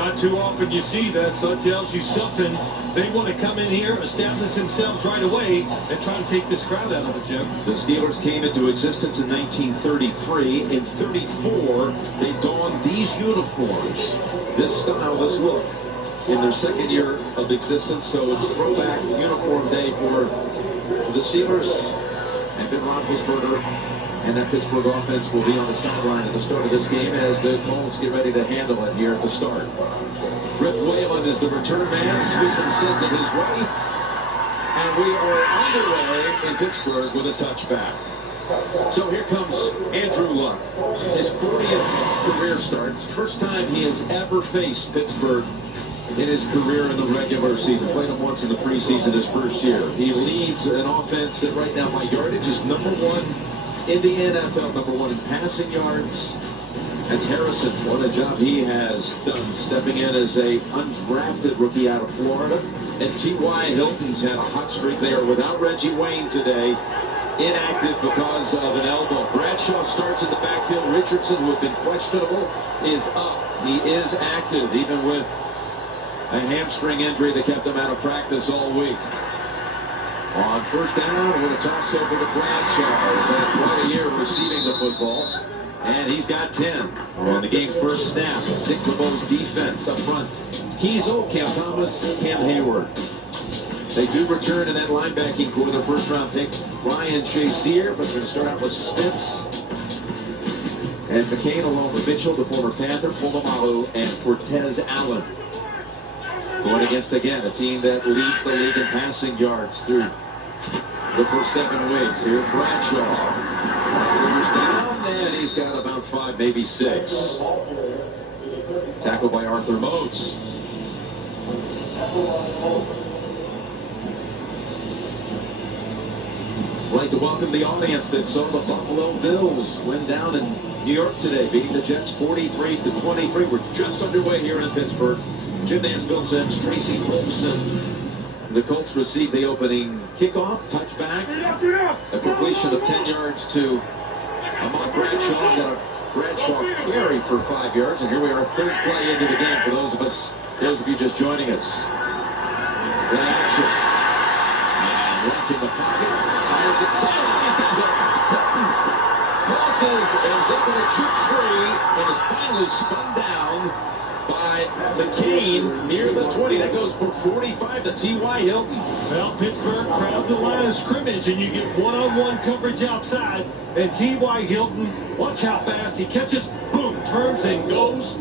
Not too often you see that, so it tells you something. They want to come in here, establish themselves right away, and try to take this crowd out of it, Jim. The Steelers came into existence in 1933. In 34, they donned these uniforms, this style, this look, in their second year of existence. So it's throwback uniform day for the Steelers and Ben Roethlisberger. And that Pittsburgh offense will be on the sideline at the start of this game as the Colts get ready to handle it here at the start. Griff Whalen is the return man. Swissum sends it his way. And we are underway in Pittsburgh with a touchback. So here comes Andrew Luck. His 40th career start. It's the first time he has ever faced Pittsburgh in his career in the regular season. Played him once in the preseason his first year. He leads an offense that right now by yardage is number one in the NFL, number one in passing yards. That's Harrison. What a job he has done, stepping in as a undrafted rookie out of Florida. And T.Y. Hilton's had a hot streak there without Reggie Wayne today. Inactive because of an elbow. Bradshaw starts in the backfield. Richardson, who had been questionable, is up. He is active, even with a hamstring injury that kept him out of practice all week. On first down, with a toss over to Bradshaw. He's had quite a year receiving the football. And he's got 10 on the game's first snap. Dick LeBeau's defense up front. Kiesel, Cam Thomas, Cam Hayward. They do return in that linebacking core. Their first-round pick, Ryan Shazier, but they're going to start out with Spence and McCain, along with Mitchell, the former Panther, Polamalu, and Cortez Allen. Going against, again, a team that leads the league in passing yards through the first 7 weeks. Here's Bradshaw. First down, and he's got about 5, maybe 6. Tackled by Arthur Motes. I'd like to welcome the audience that saw the Buffalo Bills win down in New York today, beating the Jets 43-23. We're just underway here in Pittsburgh. Jim Nansville sends Tracy Wolfson. The Colts receive the opening kickoff, touchback, a completion of 10 yards to Ahmad Bradshaw. Got a Bradshaw carry for 5 yards, and here we are, third play into the game for those of you just joining us. The action. And Luck in the pocket. Fires it sideline. He's got Hilton. Crosses and is able to shoot free and is finally spun down by McCain near the 20. That goes for 45 to T.Y. Hilton. Well, Pittsburgh crowd the line of scrimmage, and you get one-on-one coverage outside. And T.Y. Hilton, watch how fast he catches, boom, turns and goes.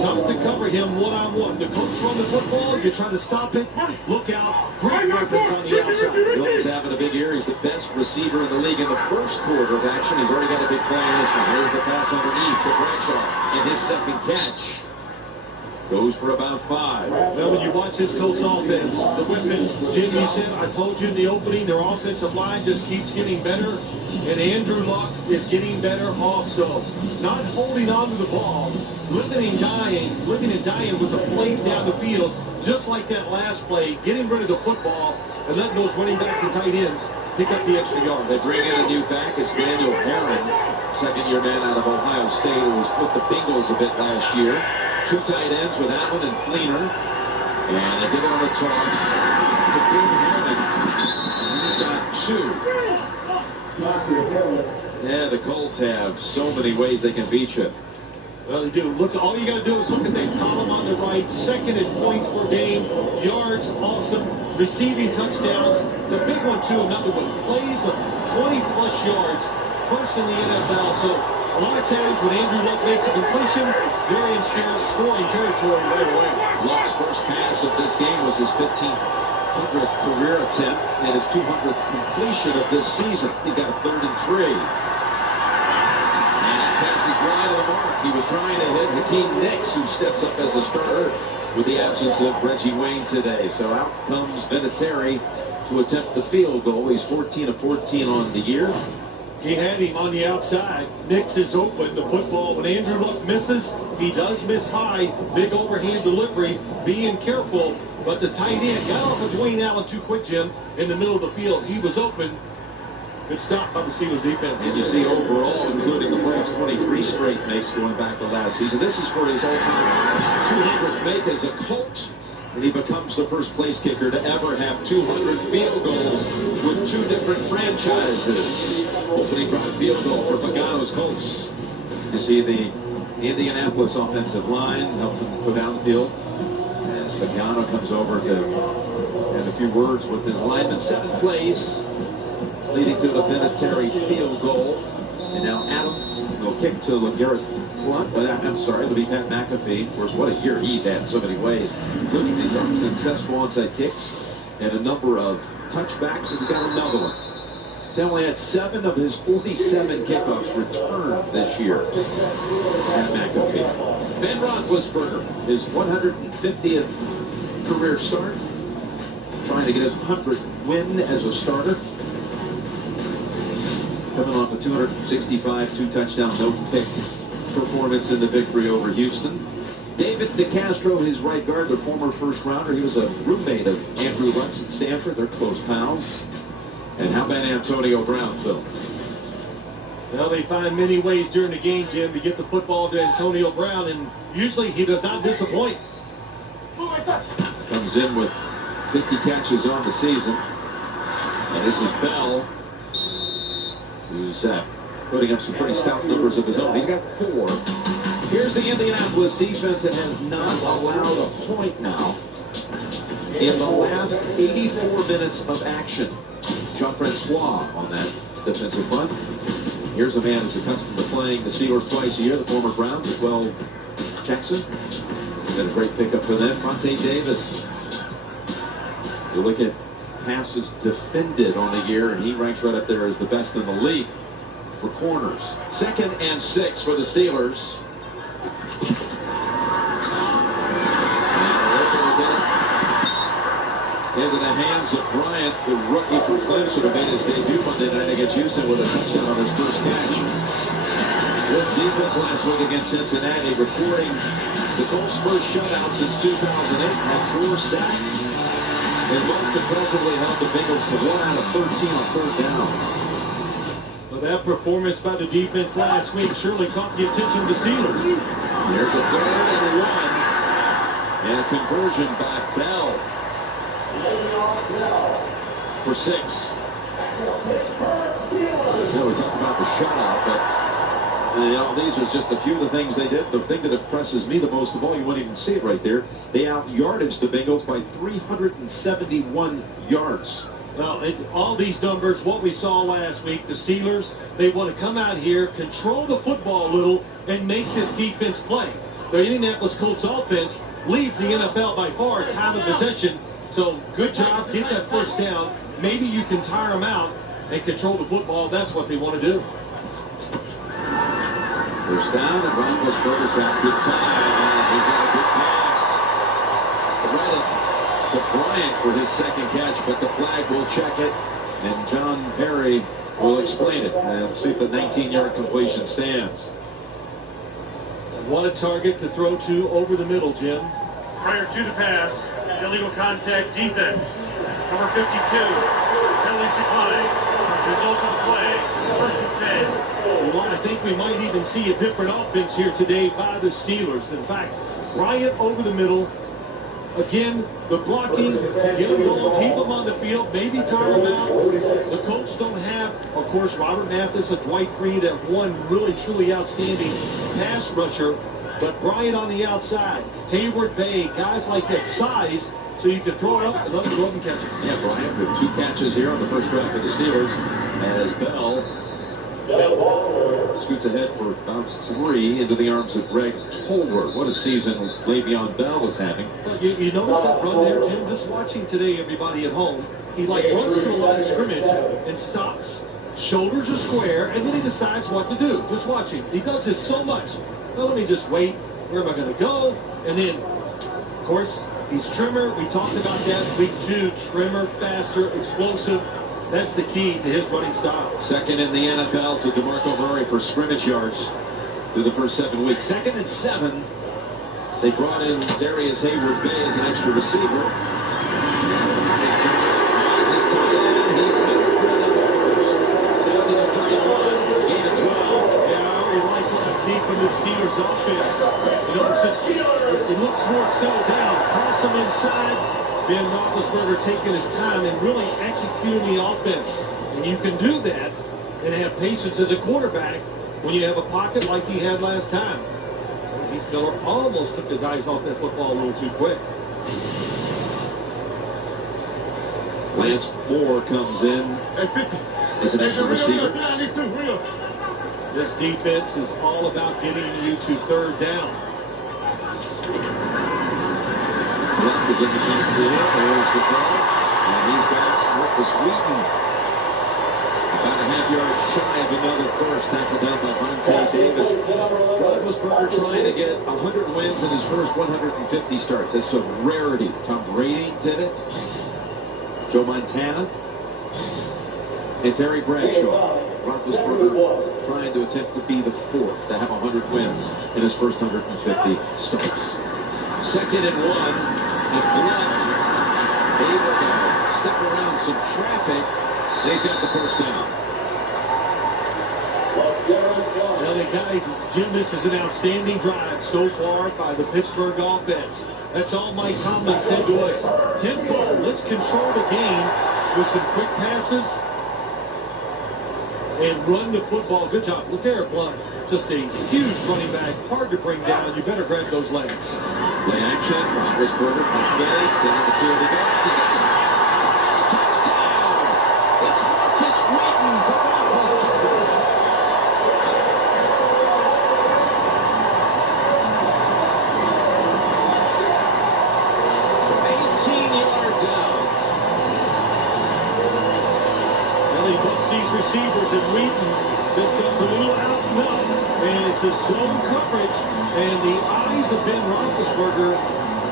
Tough to cover him one-on-one. The Colts run the football. You're trying to stop it. Look out. Great weapons on the outside. Hilton's having a big year. He's the best receiver in the league in the first quarter of action. He's already got a big play in this one. Here's the pass underneath to Bradshaw. And his second catch goes for about 5. Well, when you watch this Colts offense, the weapons, Jim, you said, I told you in the opening, their offensive line just keeps getting better. And Andrew Luck is getting better also. Not holding on to the ball, living and dying with the plays down the field, just like that last play, getting rid of the football and letting those running backs and tight ends pick up the extra yard. They bring in a new back. It's Daniel Herron, second-year man out of Ohio State, who was with the Bengals a bit last year. 2 tight ends with Allen and Fleener. And they give it on a toss to Boone Herron. He's got 2. Yeah, the Colts have so many ways they can beat you. Well, they do. Look, all you got to do is look at that column on the right. Second in points per game. Yards, awesome. Receiving touchdowns. The big one, too, another one. Plays of 20-plus yards. First in the NFL. So a lot of times when Andrew Luck makes a completion, they're in scoring territory right away. Luck's first pass of this game was his 1,500th career attempt and his 200th completion of this season. He's got a 3rd and 3. And that pass is wide of the mark. He was trying to hit Hakeem Nicks, who steps up as a starter with the absence of Reggie Wayne today. So out comes Vinatieri to attempt the field goal. He's 14 of 14 on the year. He had him on the outside. Nicks is open. The football, when Andrew Luck misses, he does miss high. Big overhand delivery. Being careful. But the tight end got off of Dwayne Allen too quick, Jim, in the middle of the field. He was open. Good stop by the Steelers defense. And you see overall, including the playoffs, 23 straight makes going back to last season. This is for his all-time 200th make as a Colt, and he becomes the first place kicker to ever have 200 field goals with two different franchises. Opening drive field goal for Pagano's Colts. You see the Indianapolis offensive line help them go down the field as Pagano comes over to have a few words with his lineman. 7 plays leading to the Vinatieri field goal. And now Adam will kick to LeGarrette Blunt. I'm sorry, it'll be Pat McAfee. Of course, what a year he's had in so many ways, including these successful onside kicks and a number of touchbacks. And he's got another one. He's only had 7 of his 47 kickoffs returned this year. Pat McAfee. Ben Roethlisberger, his 150th career start, trying to get his 100th win as a starter. Coming off a 265, 2-touchdown, no-pick performance in the victory over Houston. David DeCastro, his right guard, the former first-rounder. He was a roommate of Andrew Luck at Stanford. They're close pals. And how about Antonio Brown, Phil? Well, they find many ways during the game, Jim, to get the football to Antonio Brown, and usually he does not disappoint. Comes in with 50 catches on the season. And this is Bell, who's putting up some pretty stout numbers of his own. He's got 4. Here's the Indianapolis defense that has not allowed a point now in the last 84 minutes of action. Jean-Francois on that defensive front. Here's a man who's accustomed to playing the Steelers twice a year, the former Browns, as well, Jackson. Got a great pickup for them. Fontaine Davis. You look at passes defended on the year, and he ranks right up there as the best in the league for corners. 2nd and 6 for the Steelers. Into the hands of Bryant, the rookie from Clemson, who made his debut Monday night against Houston with a touchdown on his first catch. This defense last week against Cincinnati, recording the Colts' first shutout since 2008, had 4 sacks, and most impressively held the Bengals to 1 out of 13 on 3rd down. Well, that performance by the defense last week surely caught the attention of the Steelers. There's a 3rd and 1, and a conversion by Bell. For 6. Yeah, we talked about the shutout, but these are just a few of the things they did. The thing that impresses me the most of all, you won't even see it right there, they out-yardaged the Bengals by 371 yards. Well, all these numbers, what we saw last week, the Steelers, they want to come out here, control the football a little, and make this defense play. The Indianapolis Colts offense leads the NFL by far, time of possession. So good job, get that first down. Maybe you can tire them out and control the football. That's what they want to do. First down, and Roethlisberger's got good time. He got a good pass. Threaded to Bryant for his 2nd catch, but the flag will check it, and John Perry will explain it. And see if the 19-yard completion stands. And what a target to throw to over the middle, Jim. Prior to the pass, illegal contact defense. Number 52, penalties decline. Result of the play, 1st and 10. Well, I think we might even see a different offense here today by the Steelers. In fact, Bryant over the middle. Again, the blocking, get them going, keep them on the field, maybe tire them out. The Colts don't have, of course, Robert Mathis and Dwight Free, that one really, truly outstanding pass rusher. But Bryant on the outside, Hayward Bay, guys like that size, so you can throw it up and let them go up and catch it. Yeah, Bryant with 2 catches here on the first drive for the Steelers, as Bell scoots ahead for about 3 into the arms of Greg Tolbert. What a season Le'Veon Bell is having. Well, you notice that run there, Jim? Just watching today, everybody at home, he runs to the line of scrimmage and stops. Shoulders are square, and then he decides what to do. Just watch him. He does this so much. Well, let me just wait. Where am I going to go? And then, of course, he's trimmer. We talked about that week 2. Trimmer, faster, explosive. That's the key to his running style. 2nd in the NFL to DeMarco Murray for scrimmage yards through the first 7 weeks. 2nd and 7. They brought in Darius Hayward Bay as an extra receiver. He's tight end. He's better than the first. Down to the 31. Gain of 12. Yeah, I already like what I see from the Steelers offense. You know, it's just, it looks more settled down. Cross them inside. Ben Roethlisberger taking his time and really executing the offense. And you can do that and have patience as a quarterback when you have a pocket like he had last time. Miller almost took his eyes off that football a little too quick. Lance Moore comes in as an extra receiver. This defense is all about getting you to third down. Luck is in the backfield. There's the throw. And he's got Marcus Wheaton. About a half-yard shy of another first. Tackled down by Vontae Davis. Roethlisberger trying to get 100 wins in his first 150 starts. That's a rarity. Tom Brady did it. Joe Montana. And Terry Bradshaw. Roethlisberger trying to attempt to be the fourth to have 100 wins in his first 150 starts. 2nd and 1. And Blunt able to step around some traffic. And he's got the first down. Well, the guy, Jim, this is an outstanding drive so far by the Pittsburgh offense. That's all Mike Tomlin said to us. Tempo, let's control the game with some quick passes and run the football. Good job. Look there, Blunt. Just a huge running back. Hard to bring down. You better grab those legs. Play action. Roethlisberger, pump fake. Down the field he goes. Touchdown! It's Marcus Wheaton for Roethlisberger. 18 yards out. Well, he puts these receivers in Wheaton. Just does a little out and up. And it's a zone coverage. And the eyes of Ben Roethlisberger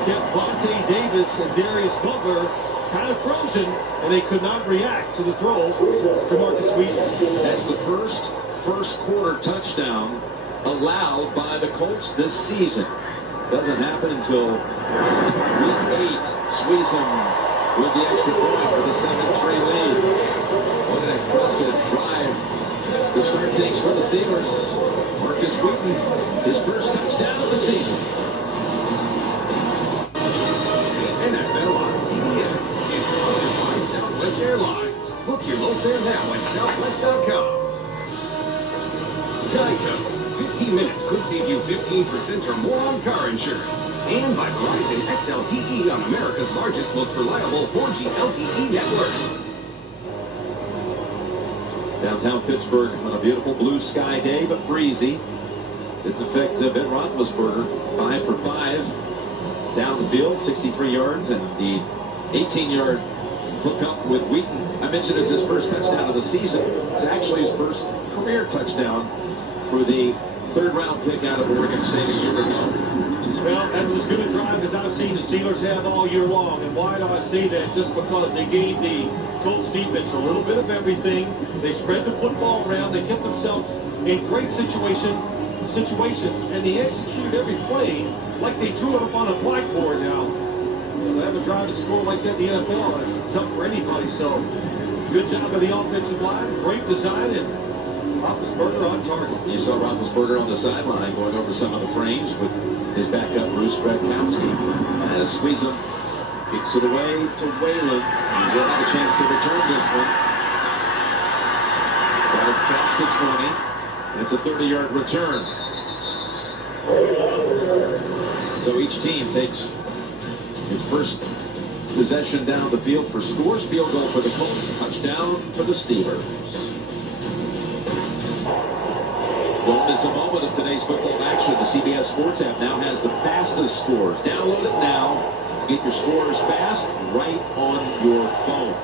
kept Vontae Davis and Darius Butler kind of frozen, and they could not react to the throw to Marcus Wheaton. That's the first quarter touchdown allowed by the Colts this season. Doesn't happen until week 8. Squeeze him with the extra point for the 7-3 lead. What an impressive drive to start things for the Steelers. Marcus Wheaton, his first touchdown of the season. NFL on CBS is sponsored by Southwest Airlines. Book your low fare now at southwest.com. Geico. 15 minutes could save you 15% or more on car insurance. And by Verizon XLTE on America's largest, most reliable 4G LTE network. Downtown Pittsburgh on a beautiful blue sky day, but breezy. Didn't affect Ben Roethlisberger. 5 for 5 down the field, 63 yards, and the 18-yard hookup with Wheaton. I mentioned it's his first touchdown of the season. It's actually his first career touchdown for the 3rd-round pick out of Oregon State a year ago. Well, that's as good a drive as I've seen the Steelers have all year long. And why do I say that? Just because they gave the Colts defense a little bit of everything. They spread the football around. They kept themselves in great situations, and they executed every play like they drew it up on a blackboard. Now, to have a drive and score like that in the NFL is tough for anybody. So, good job by the offensive line. Great design, and Roethlisberger on target. You saw Roethlisberger on the sideline going over some of the frames with his backup, Bruce Gradkowski. And squeeze him, kicks it away to Whalen. He will have a chance to return this one. Got it across the 20. It's a 30-yard return. So each team takes its first possession down the field for scores. Field goal for the Colts. Touchdown for the Steelers. Don't miss a moment of today's football action. The CBS Sports app now has the fastest scores. Download it now to get your scores fast right on your phone.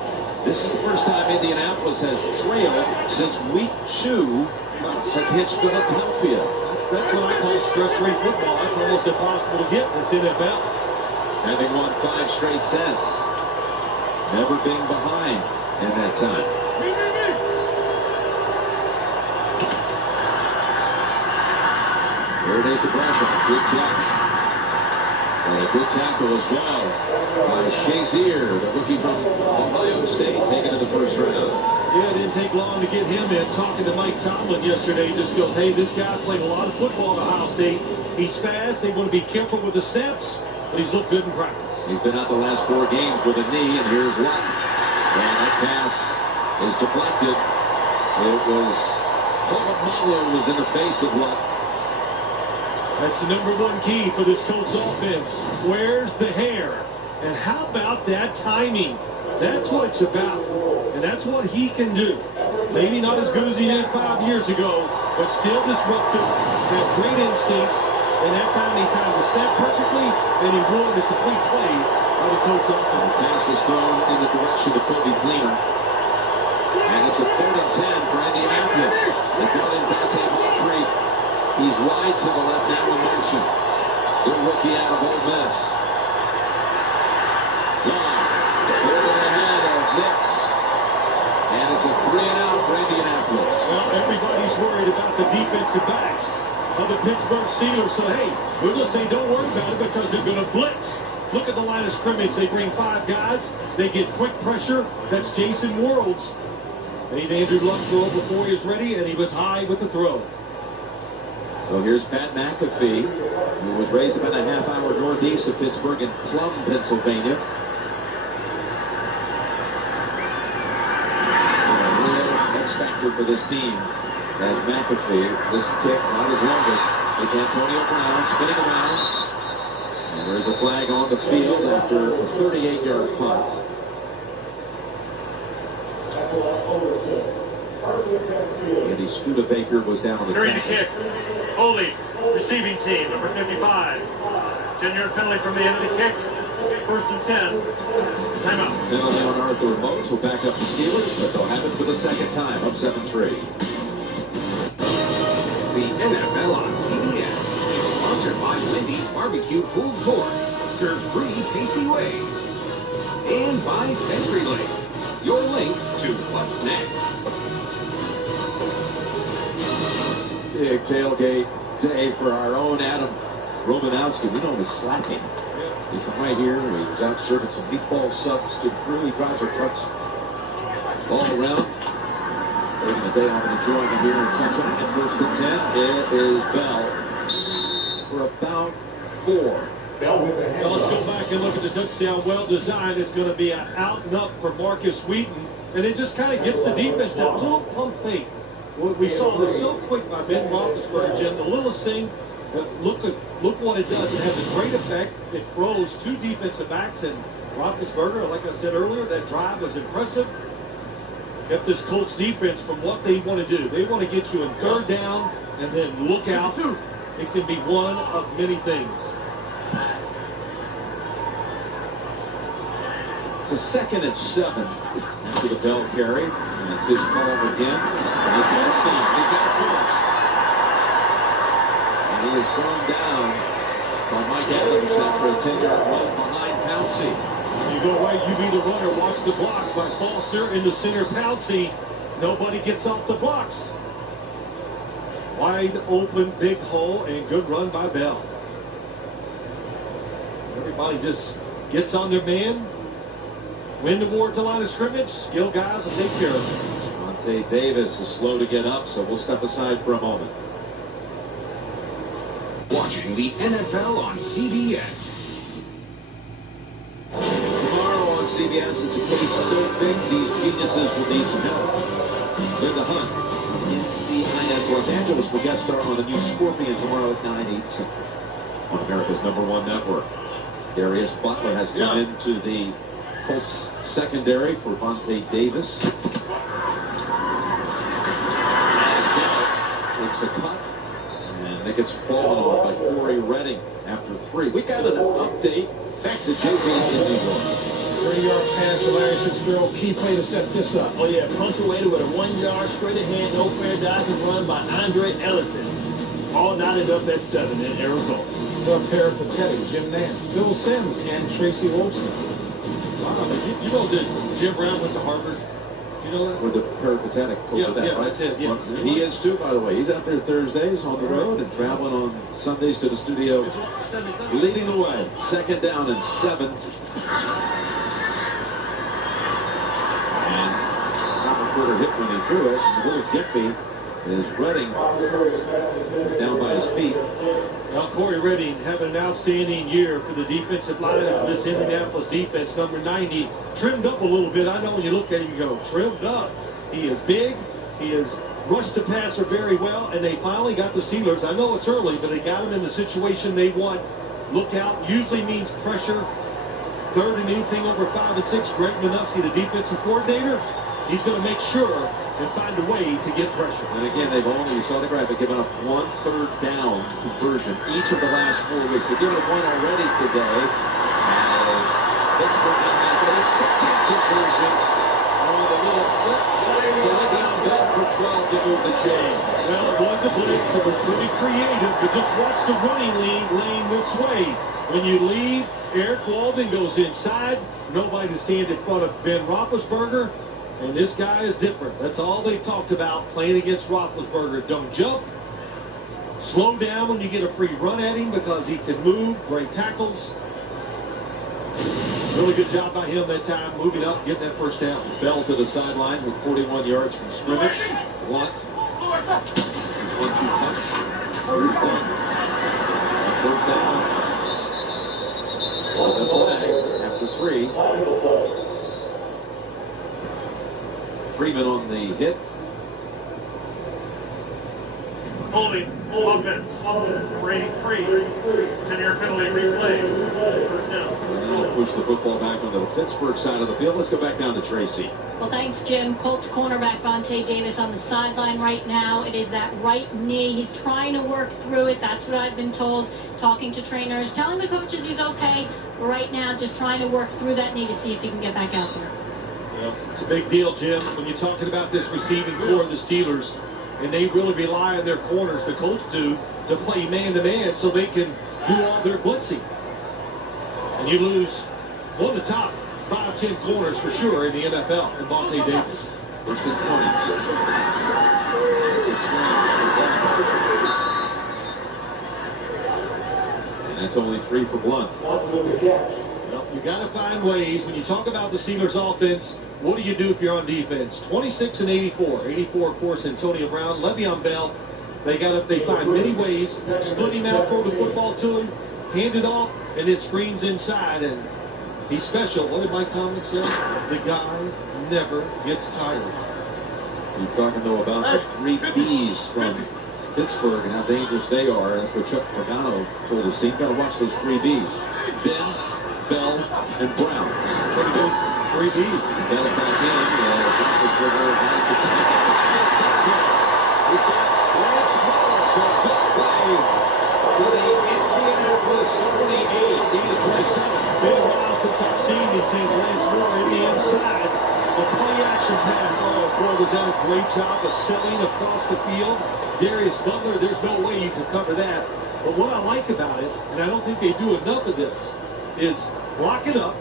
This is the first time Indianapolis has trailed since week 2 against Philadelphia. That's what I call stress-free football. That's almost impossible to get in this NFL. Having won 5 straight sets. Never been behind in that time. Here it is to Bradshaw. Good catch. And a good tackle as well by Shazier, the rookie from Ohio State, taken in the first round. Yeah, it didn't take long to get him in. Talking to Mike Tomlin yesterday, just goes, hey, this guy played a lot of football at Ohio State. He's fast. They want to be careful with the steps, but he's looked good in practice. He's been out the last 4 games with a knee, and here's Luck. And that pass is deflected. It was Polamalu was in the face of Luck. That's the #1 key for this Colts offense. Where's the hair? And how about that timing? That's what it's about. And that's what he can do. Maybe not as good as he did 5 years ago, but still disruptive, has great instincts, and that time he timed the snap perfectly, and he won the complete play by the Colts offense. The pass was thrown in the direction of Kobe Fleener. And it's a 3rd and 10 for Indianapolis. They brought in Dante Moncrief. He's wide to the left now in motion. The rookie out of Ole Miss. Long. Over the head of Nix. And it's a 3 and out for Indianapolis. Well, everybody's worried about the defensive backs of the Pittsburgh Steelers. So, hey, we're going to say don't worry about it because they're going to blitz. Look at the line of scrimmage. They bring 5 guys. They get quick pressure. That's Jason Worlds. Made Andrew Luck throw before he was ready, and he was high with the throw. So here's Pat McAfee, who was raised about a half-hour northeast of Pittsburgh in Plum, Pennsylvania. A real X factor for this team as McAfee. This kick, not his longest. It's Antonio Brown spinning around. And there's a flag on the field after a 38-yard punt. Andy Studebaker was down on the During the kick, Holy, receiving team, number 55. 10-yard penalty from the end of the kick. 1st and 10. Timeout. Penalty on Arthur Moats will back up the Steelers, but they'll have it for the 2nd time, up 7-3. The NFL on CBS is sponsored by Wendy's Barbecue Pulled Pork, served 3 tasty ways. And by CenturyLink, your link to what's next. Big tailgate day for our own Adam Romanowski. We know him as Slacking. He's from right here. He's out serving some meatball subs to the crew. He drives our trucks all around. Taking the day off and enjoying it here in Sunshine. And 1st and 10, it is Bell for about 4. Now let's go back and look at the touchdown. Well designed. It's going to be an out and up for Marcus Wheaton. And it just kind of gets the defense down. It's a little pump fake. What we saw was so quick by Ben Roethlisberger, Jim. The littlest thing, look what it does. It has a great effect. It throws 2 defensive backs, and Roethlisberger, like I said earlier, that drive was impressive. Kept this Colts defense from what they want to do. They want to get you in 3rd down and then look out. It can be one of many things. It's a 2nd and 7 after the Bell carry. And it's his call again. And he's got a seam. He's got a force. And he is thrown down by Mike Adams after a 10-yard run behind Pouncey. You go right, you be the runner. Watch the blocks by Foster in the center. Pouncey. Nobody gets off the blocks. Wide open, big hole, and good run by Bell. Everybody just gets on their man. Win towards the line of scrimmage. Skilled guys will take care of it. Vontae Davis is slow to get up, so we'll step aside for a moment. Watching the NFL on CBS. Tomorrow on CBS, it's a case so big, these geniuses will need some help. Linda Hunt from NCIS Los Angeles will guest star on the new Scorpion tomorrow at 9/8 Central on America's #1 network. Darius Butler has come into the Colts secondary for Vontae Davis. As Bell makes a cut, and it gets fallen on by Corey Redding after 3. We got an update. Back to JV in New York. 30-yard pass to Larry Fitzgerald. Key play to set this up. Oh yeah, punctuated with a 1-yard straight ahead, no fair diving run by Andre Ellington. All knotted up at 7 in Arizona. The peripatetic Jim Nance, Phil Simms, and Tracy Wolfson. Wow, you know that Jim Brown went to Harvard? You know that? With the peripatetic. Yeah, that, yeah, right? that's it. Yeah. And he is too, by the way. He's out there Thursdays on the road and traveling on Sundays to the studio, leading the way. 2nd down and 7. And Roethlisberger hit when he threw it. A little gimpy is Redding down by his feet. Now, Corey Redding having an outstanding year for the defensive line of this Indianapolis defense. Number 90, trimmed up a little bit. I know when you look at him, you go, trimmed up. He is big. He has rushed the passer very well, and they finally got the Steelers. I know it's early, but they got him in the situation they want. Look out usually means pressure. 3rd and anything over 5 and 6. Greg Minuski, the defensive coordinator, he's going to make sure and find a way to get pressure. And again, they've only, you saw the graphic, given up 1 3rd down conversion each of the last 4 weeks. They've given up 1 already today as Pittsburgh has a 2nd conversion on the little flip to Le'Veon Bell for 12 to move the chains. Well, it was a blitz. It was pretty creative, but just watch the running lane this way. When you leave, Eric Walden goes inside. Nobody to stand in front of Ben Roethlisberger. And this guy is different. That's all they talked about playing against Roethlisberger. Don't jump. Slow down when you get a free run at him because he can move. Great tackles. Really good job by him that time, moving up, getting that 1st down. Bell to the sidelines with 41 yards from scrimmage. Blunt. 1-2 punch. 1st down. The flag after 3. Freeman on the hit. Holding, offense, number 83, 10-yard penalty, replay, 1st down. And now push the football back onto the Pittsburgh side of the field. Let's go back down to Tracy. Well, thanks, Jim. Colts cornerback Vontae Davis on the sideline right now. It is that right knee. He's trying to work through it. That's what I've been told, talking to trainers, telling the coaches he's okay. Right now, just trying to work through that knee to see if he can get back out there. Well, it's a big deal, Jim, when you're talking about this receiving core of the Steelers, and they really rely on their corners, the Colts do, to play man-to-man so they can do all their blitzing. And you lose one of the top 5-10 corners for sure in the NFL, in Vontae Davis. 1st and 20. It's a screen. And that's only 3 for Blunt. Well, you got to find ways. When you talk about the Steelers offense, what do you do if you're on defense? 26 and 84. 84, of course, Antonio Brown, Le'Veon Bell. They find many ways. Split him out, throw the football to him, hand it off, and then screens inside. And he's special. What did Mike Tomlin say? The guy never gets tired. You're talking, though, about the 3 Bs from Pittsburgh and how dangerous they are. That's what Chuck Pagano told his team. Got to watch those 3 Bs. Ben, Bell, and Brown. Pretty good 3 Bs. Bell's back in as Roethlisberger has the tackle. He's got Lance Moore for a good play to the Indianapolis 28. He is 27. It's been a while since I've seen these things. Lance Moore in the inside. The play action pass. Oh, boy, was that a great job of selling across the field. Darius Butler, there's no way you can cover that. But what I like about it, and I don't think they do enough of this, is block it up,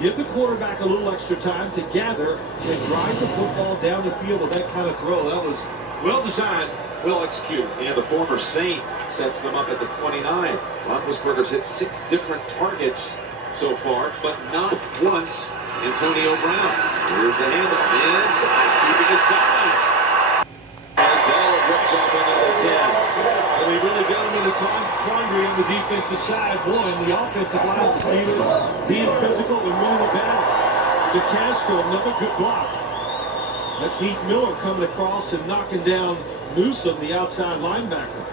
give the quarterback a little extra time to gather and drive the football down the field with that kind of throw. That was well designed, well executed. And the former Saint sets them up at the 29. Roethlisberger's hit 6 different targets so far, but not once Antonio Brown. Here's the handoff inside, keeping his balance. And Bell rips off another 10. And they really got him in the quandary on the defensive side. One, the offensive line, the Steelers being physical and winning the battle. DeCastro, another good block. That's Heath Miller coming across and knocking down Newsome, the outside linebacker.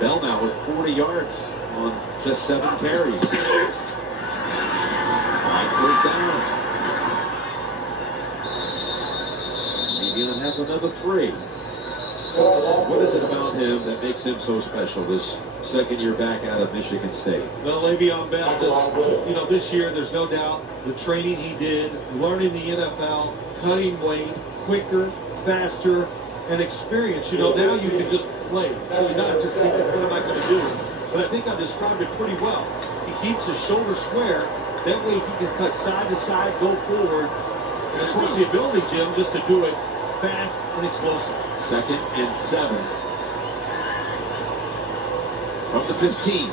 Bell now with 40 yards on just 7 carries. 1st down. Le'Veon has another 3. What is it about him that makes him so special, this 2nd year back out of Michigan State? Well, Le'Veon Bell just, this year, there's no doubt the training he did, learning the NFL, cutting weight, quicker, faster, and experience. Now you can just play. So you're not just thinking, what am I going to do? But I think I described it pretty well. He keeps his shoulder square. That way he can cut side to side, go forward, And of course, the ability, Jim, just to do it fast and explosive. 2nd and 7. From the 15.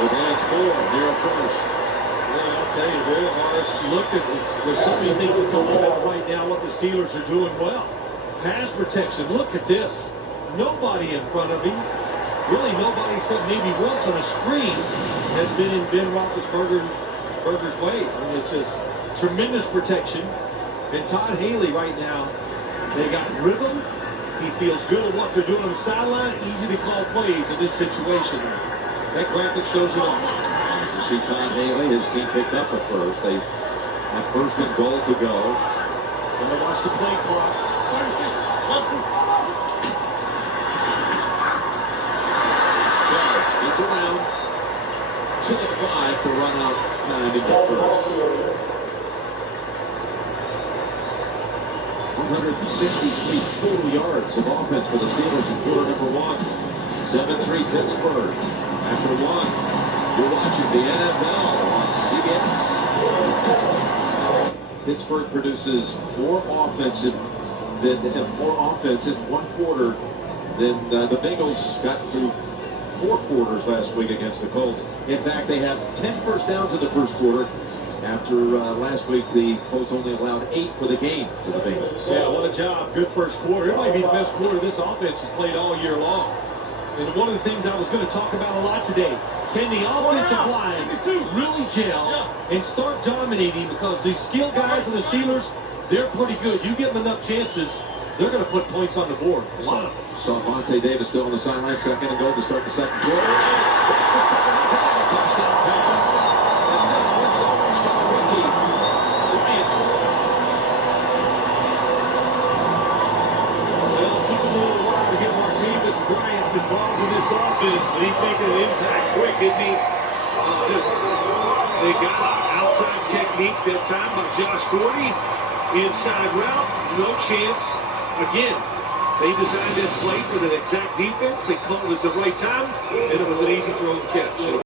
Advance Moore near first. Yeah, I'll tell you, there are, look at it. There's so many things to talk about right now what the Steelers are doing well. Pass protection, look at this. Nobody in front of him. Really nobody except maybe once on a screen has been in Ben Roethlisberger's way. I mean, it's just tremendous protection. And Todd Haley right now, they got rhythm. He feels good at what they're doing on the sideline. Easy to call plays in this situation. That graphic shows it all. You see Todd Haley, his team picked up at first. They have 1st and goal to go. Gotta watch the play clock. Spins around to the 5 to run out time into first. 163 total yards of offense for the Steelers in quarter number 1. 7-3 Pittsburgh. After 1, you're watching the NFL on CBS. Pittsburgh produces more offense in one quarter than the Bengals got through 4 quarters last week against the Colts. In fact, they have 10 first downs in the first quarter. After last week, the Colts only allowed 8 for the game to the Bengals. Yeah, what a job. Good first quarter. It might be the best quarter this offense has played all year long. And one of the things I was going to talk about a lot today, can the offensive line really gel and start dominating? Because these skill guys on the Steelers, they're pretty good. You give them enough chances, they're going to put points on the board. A lot of them. Saw Vontae Davis still on the sideline, 2nd and goal to start the second quarter. Touchdown pass. And this one goes to the rookie, Bryant. Well, it took a little while to get Martavis Bryant involved in this offense, but he's making an impact quick, isn't he? They got outside technique that time by Josh Gordy. Inside route, no chance. Again, they designed that play for the exact defense. They called it the right time, and it was an easy throw and catch.